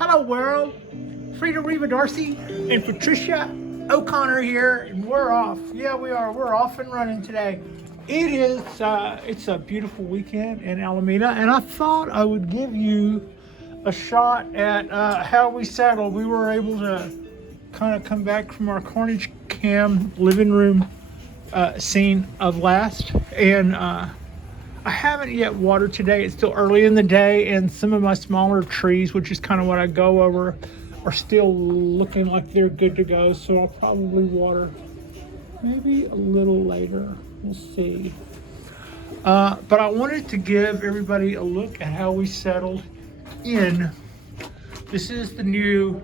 Hello world, Frida Reva Darcy and Patricia O'Connor here, and we're off. Yeah, we are. We're off and running today. It is, it's a beautiful weekend in Alameda, and I thought I would give you a shot at how we settled. We were able to kind of come back from our Carnage Cam living room scene of last, and I haven't yet watered today. It's still early in the day, and some of my smaller trees, which is kind of what I go over, are still looking like they're good to go. So I'll probably water maybe a little later. We'll see. But I wanted to give everybody a look at how we settled in. This is the new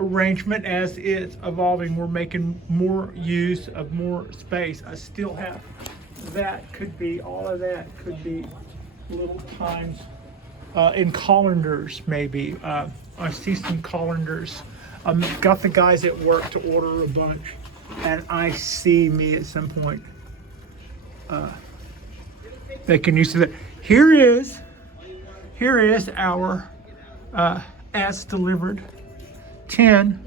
arrangement as it's evolving. We're making more use of more space. I still have that could be, all of that could be little times in colanders maybe. I see some colanders. Got the guys at work to order a bunch, and I see me at some point they can use that. Here is our as delivered 10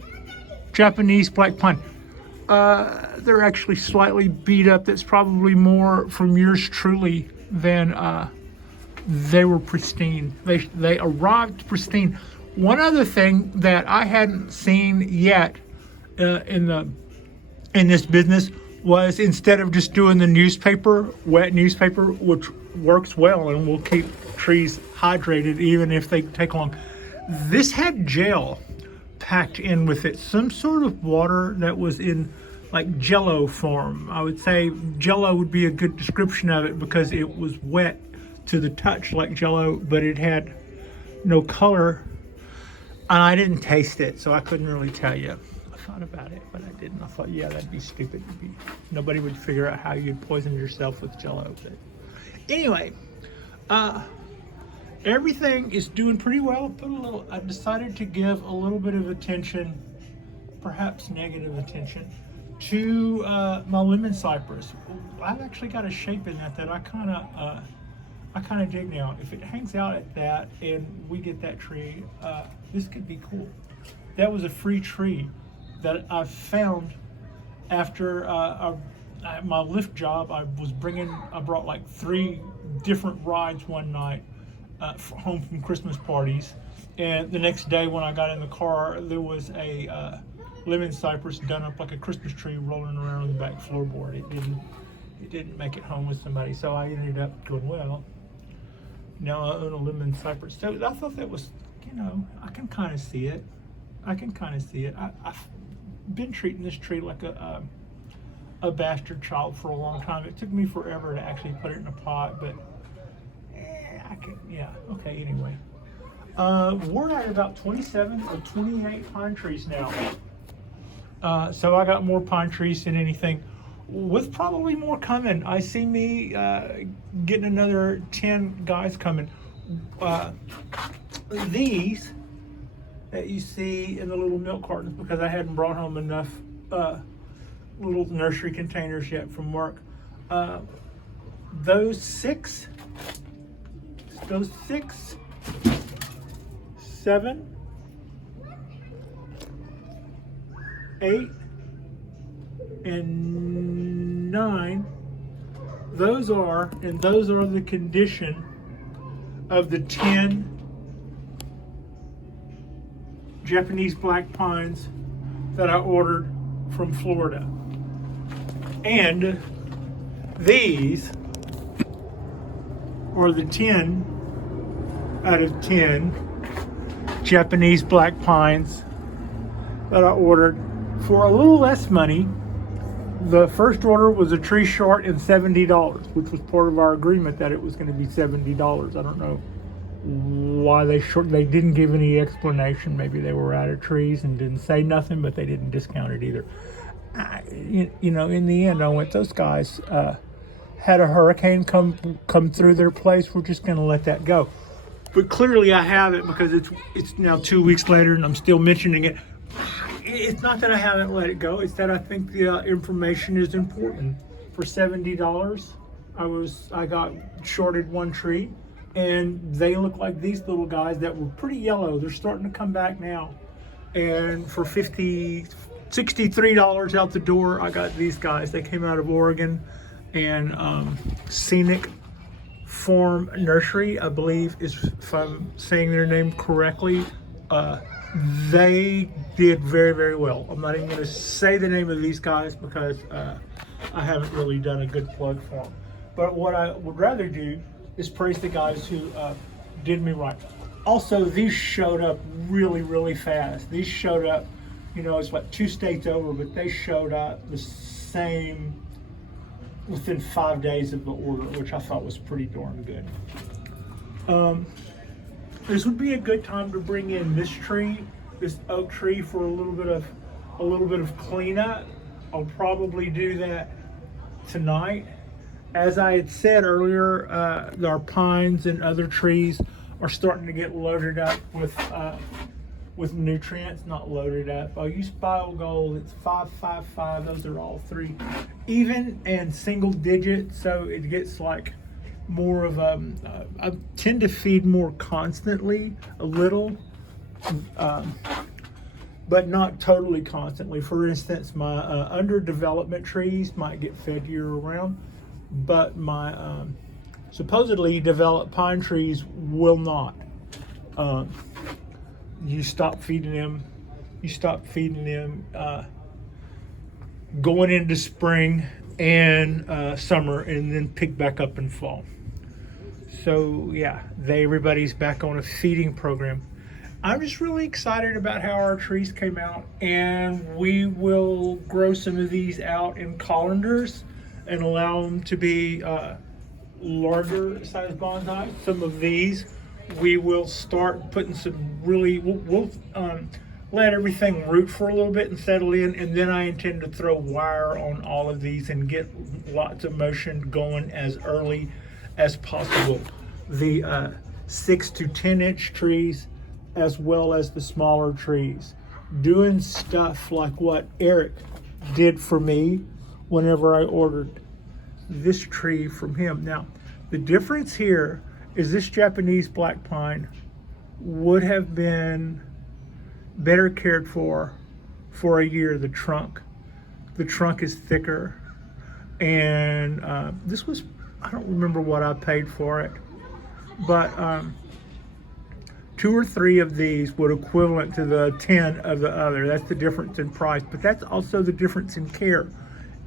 Japanese black pine. They're actually slightly beat up. That's probably more from yours truly than they were pristine. They arrived pristine. One other thing that I hadn't seen yet in this business was, instead of just doing the newspaper, wet newspaper, which works well and will keep trees hydrated even if they take long, this had gel packed in with it, some sort of water that was in like jello form. I would say jello would be a good description of it, because it was wet to the touch like jello, but it had no color, and I didn't taste it, so I couldn't really tell you. I thought about it, but I didn't. I thought, yeah, that'd be stupid. Nobody would figure out how you'd poison yourself with jello. But anyway, everything is doing pretty well. I decided to give a little bit of attention, perhaps negative attention, to my lemon cypress. I've actually got a shape in that I kind of dig now. If it hangs out at that and we get that tree, this could be cool. That was a free tree that I found after my lift job. I brought like 3 different rides one night home from Christmas parties, and the next day when I got in the car, there was a lemon cypress done up like a Christmas tree rolling around on the back floorboard. It didn't make it home with somebody, so I ended up going, well, now I own a lemon cypress. So I thought that was, I can kind of see it. I've been treating this tree like a bastard child for a long time. It took me forever to actually put it in a pot, but anyway. We're at about 27 or 28 pine trees now. So I got more pine trees than anything, with probably more coming. I see me getting another 10 guys coming. These that you see in the little milk cartons, because I hadn't brought home enough little nursery containers yet from work. Those six, 7, 8, and 9, those are the condition of the 10 Japanese black pines that I ordered from Florida. And these are the 10 out of 10 Japanese black pines that I ordered for a little less money. The first order was a tree short and $70, which was part of our agreement that it was going to be $70. I don't know why they didn't give any explanation. Maybe they were out of trees and didn't say nothing, but they didn't discount it either. In the end, I went, those guys had a hurricane come through their place. We're just going to let that go. But clearly I have it, because it's now 2 weeks later and I'm still mentioning it. It's not that I haven't let it go. It's that I think the information is important. For $70, I got shorted one tree. and they look like these little guys that were pretty yellow. They're starting to come back now. And for $63 out the door, I got these guys. They came out of Oregon, and Scenic Farm Nursery, I believe, is, if I'm saying their name correctly. They did very, very well. I'm not even going to say the name of these guys because I haven't really done a good plug for them. But what I would rather do is praise the guys who did me right. Also, these showed up really, really fast. These showed up, you know, it's like 2 states over, but they showed up the same within 5 days of the order, which I thought was pretty darn good. This would be a good time to bring in this tree, this oak tree, for a little bit of cleanup. I'll probably do that tonight. As I had said earlier, our pines and other trees are starting to get loaded up with nutrients. Not loaded up. I'll use BioGold. It's 555. Those are all 3 even and single digit, so it gets like more of I tend to feed more constantly, a little, but not totally constantly. For instance, my underdevelopment trees might get fed year round, but my supposedly developed pine trees will not. You stop feeding them. Going into spring and summer, and then pick back up in fall. So yeah, everybody's back on a feeding program. I'm just really excited about how our trees came out, and we will grow some of these out in colanders and allow them to be larger size bonsai. Some of these we will start putting some we'll let everything root for a little bit and settle in, and then I intend to throw wire on all of these and get lots of motion going as early as possible. The 6 to 10 inch trees, as well as the smaller trees, doing stuff like what Eric did for me whenever I ordered this tree from him. Now, the difference here is this Japanese black pine would have been better cared for a year. The trunk is thicker, and this was, I don't remember what I paid for it, but 2 or 3 of these would equivalent to the 10 of the other. That's the difference in price, but that's also the difference in care.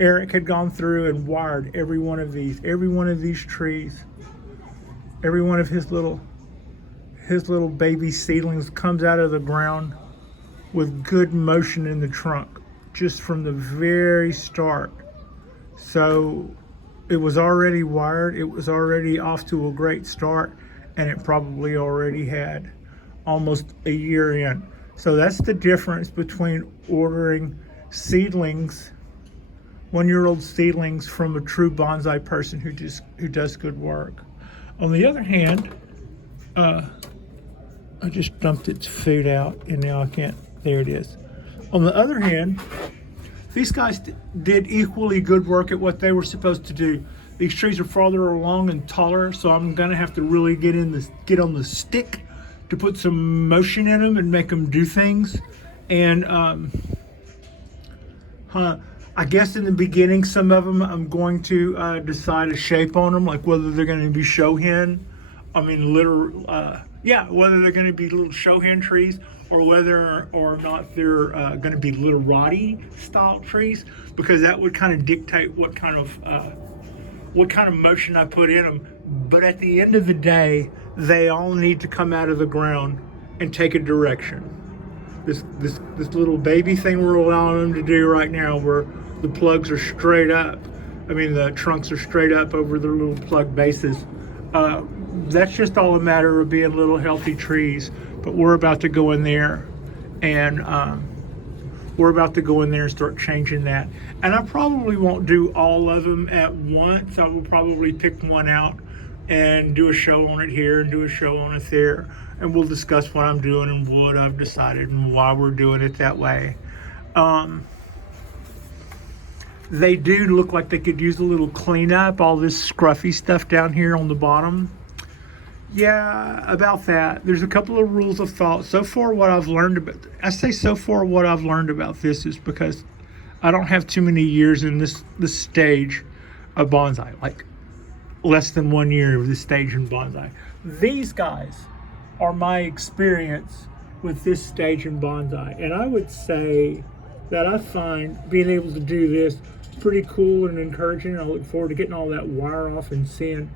Eric had gone through and wired every one of these trees, every one of his little baby seedlings comes out of the ground with good motion in the trunk, just from the very start. So it was already wired, it was already off to a great start, and it probably already had almost a year in. So that's the difference between ordering seedlings, 1-year-old seedlings, from a true bonsai person who does good work. On the other hand, I just dumped its food out, and now I can't. There it is. On the other hand, these guys did equally good work at what they were supposed to do. These trees are farther along and taller, so I'm gonna have to really get on the stick to put some motion in them and make them do things. And I guess in the beginning, some of them I'm going to decide a shape on them, like whether they're going to be show hen. Whether they're going to be little show hen trees, or whether or not they're going to be little Roddy style trees, because that would kind of dictate what kind of motion I put in them. But at the end of the day, they all need to come out of the ground and take a direction. This little baby thing we're allowing them to do right now, where the plugs are straight up, the trunks are straight up over their little plug bases. That's just all a matter of being little healthy trees. But we're about to go in there and start changing that. And I probably won't do all of them at once. I will probably pick one out and do a show on it here and do a show on it there. And we'll discuss what I'm doing and what I've decided and why we're doing it that way. They do look like they could use a little cleanup, all this scruffy stuff down here on the bottom. Yeah, about that. There's a couple of rules of thought. So far, what I've learned about, I say so far, what I've learned about this is because I don't have too many years in this stage of bonsai, like less than 1 year of this stage in bonsai. These guys are my experience with this stage in bonsai, and I would say that I find being able to do this pretty cool and encouraging. I look forward to getting all that wire off and seeing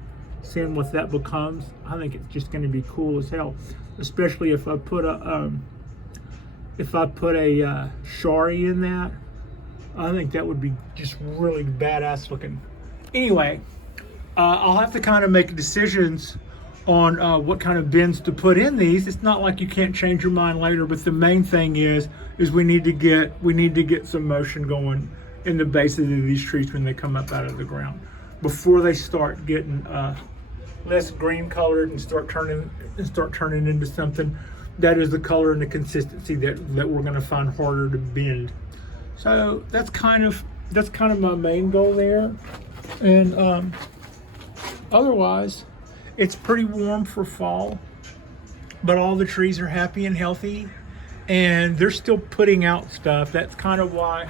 what that becomes. I think it's just going to be cool as hell, especially if I put a shari in that. I think that would be just really badass looking. Anyway, I'll have to kind of make decisions on what kind of bins to put in these. It's not like you can't change your mind later, but the main thing is we need to get some motion going in the bases of these trees when they come up out of the ground, before they start getting less green colored and start turning into something that is the color and the consistency that we're going to find harder to bend. So that's kind of my main goal there. And otherwise, it's pretty warm for fall, but all the trees are happy and healthy, and they're still putting out stuff. That's kind of why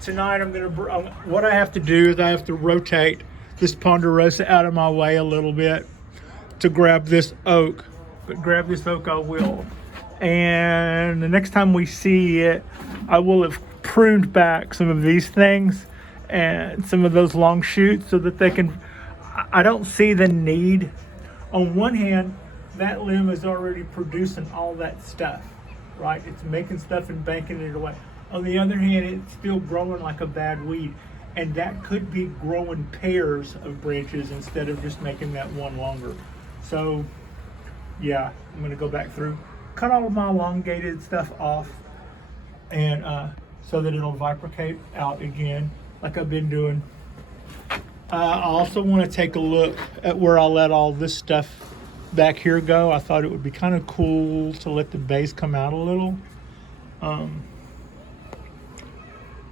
tonight what I have to do is I have to rotate this ponderosa out of my way a little bit to grab this oak. But grab this oak I will. And the next time we see it, I will have pruned back some of these things and some of those long shoots so that they can, I don't see the need. On one hand, that limb is already producing all that stuff, right? It's making stuff and banking it away. On the other hand, it's still growing like a bad weed, and that could be growing pairs of branches instead of just making that one longer. So yeah, I'm gonna go back through, cut all of my elongated stuff off, and so that it'll vibrate out again like I've been doing. I also want to take a look at where I'll let all this stuff back here go. I thought it would be kind of cool to let the base come out a little.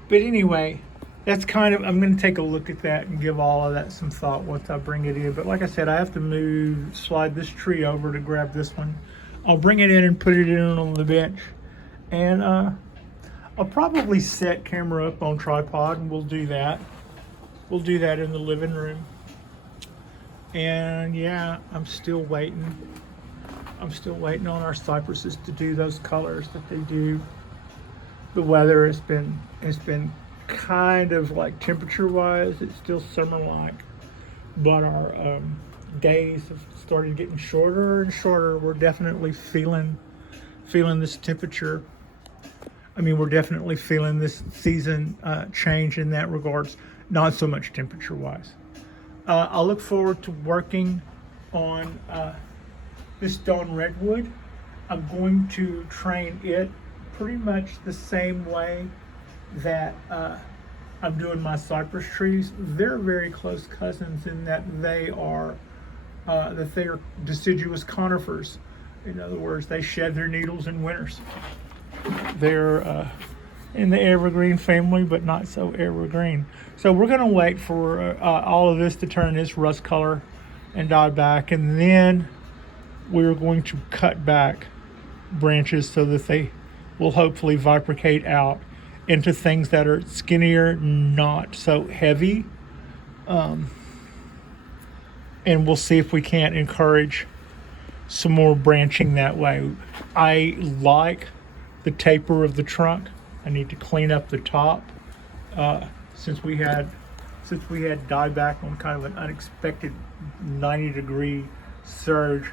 But anyway, that's I'm going to take a look at that and give all of that some thought once I bring it in. But like I said, I have to slide this tree over to grab this one. I'll bring it in and put it in on the bench. And I'll probably set camera up on tripod, and we'll do that. We'll do that in the living room. And yeah, I'm still waiting on our cypresses to do those colors that they do. The weather has been kind of like temperature wise, it's still summer like, but our days have started getting shorter and shorter. We're definitely feeling this temperature. I mean, we're definitely feeling this season change in that regards. Not so much temperature-wise. I look forward to working on this stone redwood. I'm going to train it pretty much the same way that I'm doing my cypress trees. They're very close cousins in that they are deciduous conifers. In other words, they shed their needles in winters. They're in the evergreen family, but not so evergreen. So we're going to wait for all of this to turn this rust color and die back, and then we're going to cut back branches so that they will hopefully vibrate out into things that are skinnier, not so heavy. And we'll see if we can't encourage some more branching that way. I like the taper of the trunk. I need to clean up the top. Since we had dieback on kind of an unexpected 90-degree surge,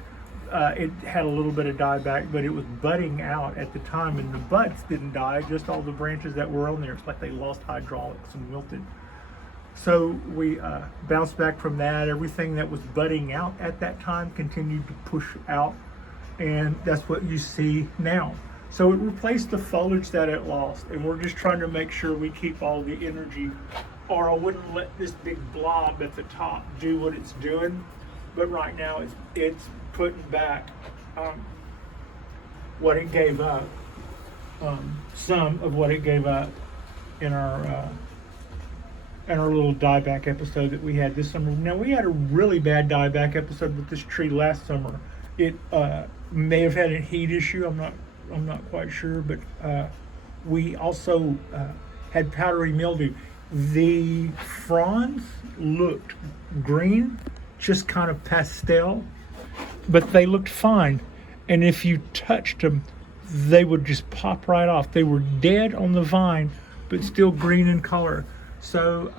it had a little bit of dieback, but it was budding out at the time, and the buds didn't die, just all the branches that were on there. It's like they lost hydraulics and wilted. So we bounced back from that. Everything that was budding out at that time continued to push out, and that's what you see now. So it replaced the foliage that it lost, and we're just trying to make sure we keep all the energy, or I wouldn't let this big blob at the top do what it's doing. But right now it's putting back what it gave up, some of what it gave up in our little dieback episode that we had this summer. Now, we had a really bad dieback episode with this tree last summer, It may have had a heat issue. I'm not quite sure, but we also had powdery mildew. The fronds looked green, just kind of pastel, but they looked fine. And if you touched them, they would just pop right off. They were dead on the vine, but still green in color. So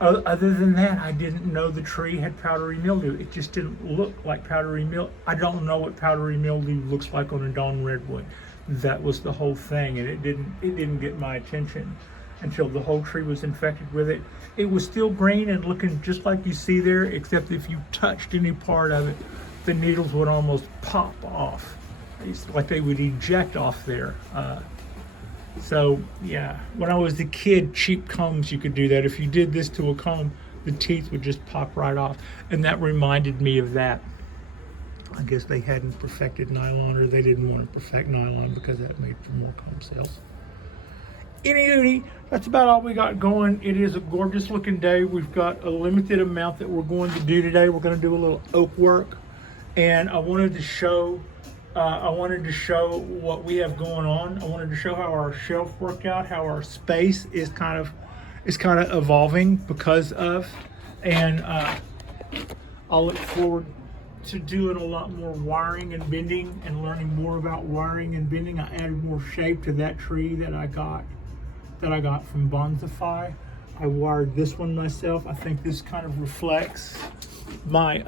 other than that, I didn't know the tree had powdery mildew. It just didn't look like powdery mildew. I don't know what powdery mildew looks like on a dawn redwood. That was the whole thing, and it didn't get my attention until the whole tree was infected with it. It was still green and looking just like you see there, except if you touched any part of it, the needles would almost pop off. It's like they would eject off there. So yeah, when I was a kid, cheap combs, you could do that. If you did this to a comb, the teeth would just pop right off. And that reminded me of that. I guess they hadn't perfected nylon, or they didn't want to perfect nylon because that made for more comb sales. Anyway, that's about all we got going. It is a gorgeous looking day. We've got a limited amount that we're going to do today. We're going to do a little oak work, and I wanted to show what we have going on. I wanted to show how our shelf worked out, how our space is kind of evolving because of, and I'll look forward to doing a lot more wiring and bending and learning more about wiring and bending. I added more shape to that tree that I got from Bonsai. I wired this one myself. I think this kind of reflects my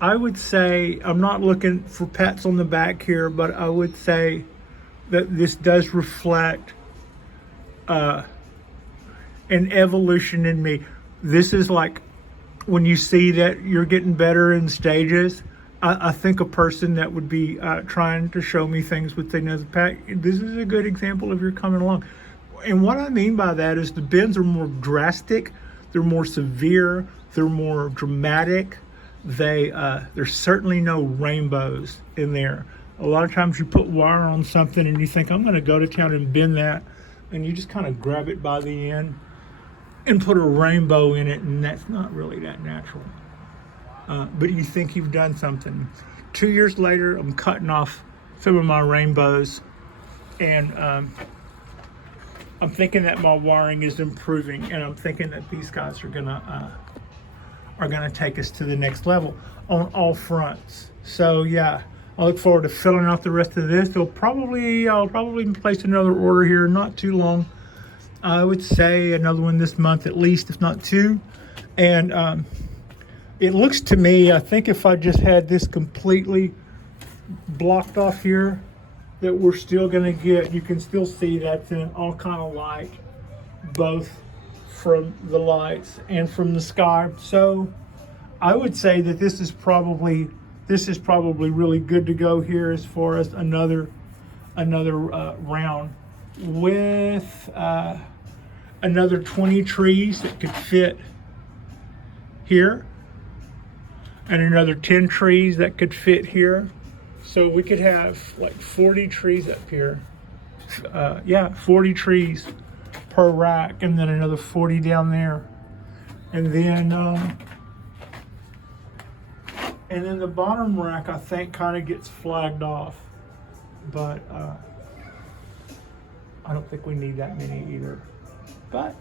I would say, I'm not looking for pats on the back here, but I would say that this does reflect an evolution in me. This is like when you see that you're getting better in stages. I think a person that would be trying to show me things with another pat, this is a good example of you're coming along. And what I mean by that is the bends are more drastic, they're more severe, they're more dramatic. There's certainly no rainbows in there. A lot of times you put wire on something and you think, I'm going to go to town and bend that, and you just kind of grab it by the end and put a rainbow in it, and that's not really that natural. But you think you've done something. 2 years later, I'm cutting off some of my rainbows, and I'm thinking that my wiring is improving, and I'm thinking that these guys are gonna take us to the next level on all fronts. So yeah, I look forward to filling out the rest of this. I'll probably place another order here not too long. I would say another one this month at least, if not two. And it looks to me, I think if I just had this completely blocked off here, that we're still gonna get, you can still see that's in all kind of light, both from the lights and from the sky. So I would say that this is probably really good to go here as far as another round with another 20 trees that could fit here, and another 10 trees that could fit here. So we could have like 40 trees up here. 40 trees per rack, and then another 40 down there. And then the bottom rack, I think, kind of gets flagged off. But I don't think we need that many either. But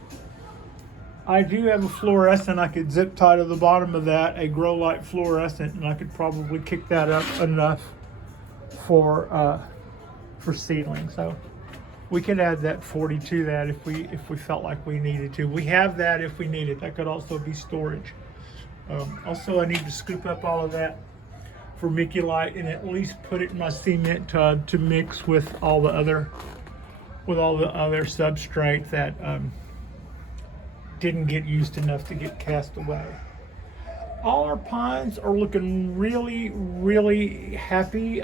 I do have a fluorescent I could zip tie to the bottom of that, a grow light fluorescent, and I could probably kick that up enough for seedling. So we could add that 40 to that if we felt like we needed to. We have that if we need it. That could also be storage. Also, I need to scoop up all of that vermiculite and at least put it in my cement tub to mix with all the other substrate that didn't get used enough to get cast away. All our pines are looking really, really happy.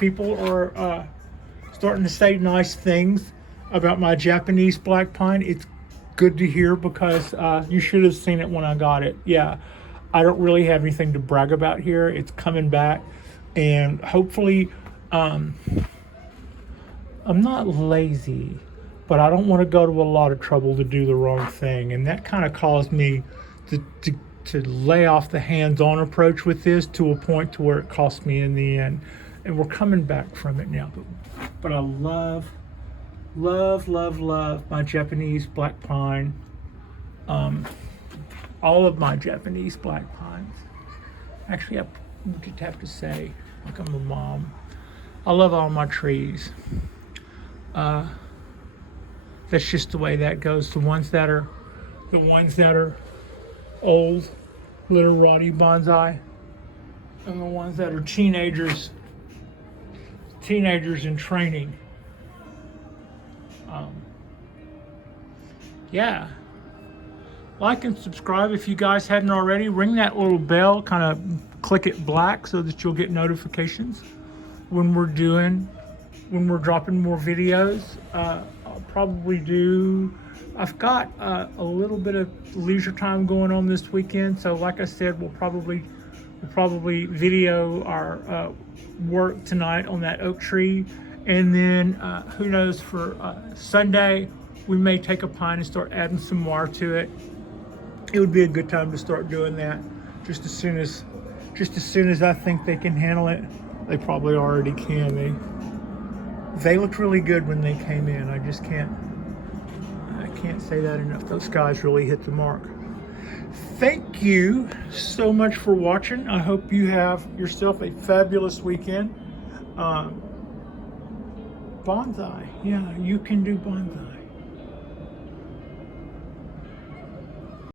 People are starting to say nice things about my Japanese black pine. It's good to hear because you should have seen it when I got it. Yeah, I don't really have anything to brag about here. It's coming back, and hopefully, I'm not lazy, but I don't want to go to a lot of trouble to do the wrong thing, and that kind of caused me to to lay off the hands-on approach with this to a point to where it cost me in the end, and we're coming back from it now. But I love my Japanese black pine. All of my Japanese black pines. Actually, I just have to say, like I'm a mom, I love all my trees. That's just the way that goes. The ones that are old, little rotty bonsai, and the ones that are teenagers in training. Yeah. Like and subscribe if you guys hadn't already. Ring that little bell, kind of click it black so that you'll get notifications when we're dropping more videos. I'll probably do, I've got a little bit of leisure time going on this weekend, so like I said, we'll probably video our work tonight on that oak tree, and then who knows, for Sunday we may take a pine and start adding some more to it. It would be a good time to start doing that just as soon as I think they can handle it. They probably already can. They looked really good when they came in. I can't say that enough. Those guys really hit the mark. Thank you so much for watching. I hope you have yourself a fabulous weekend. Bonsai, yeah, you can do bonsai.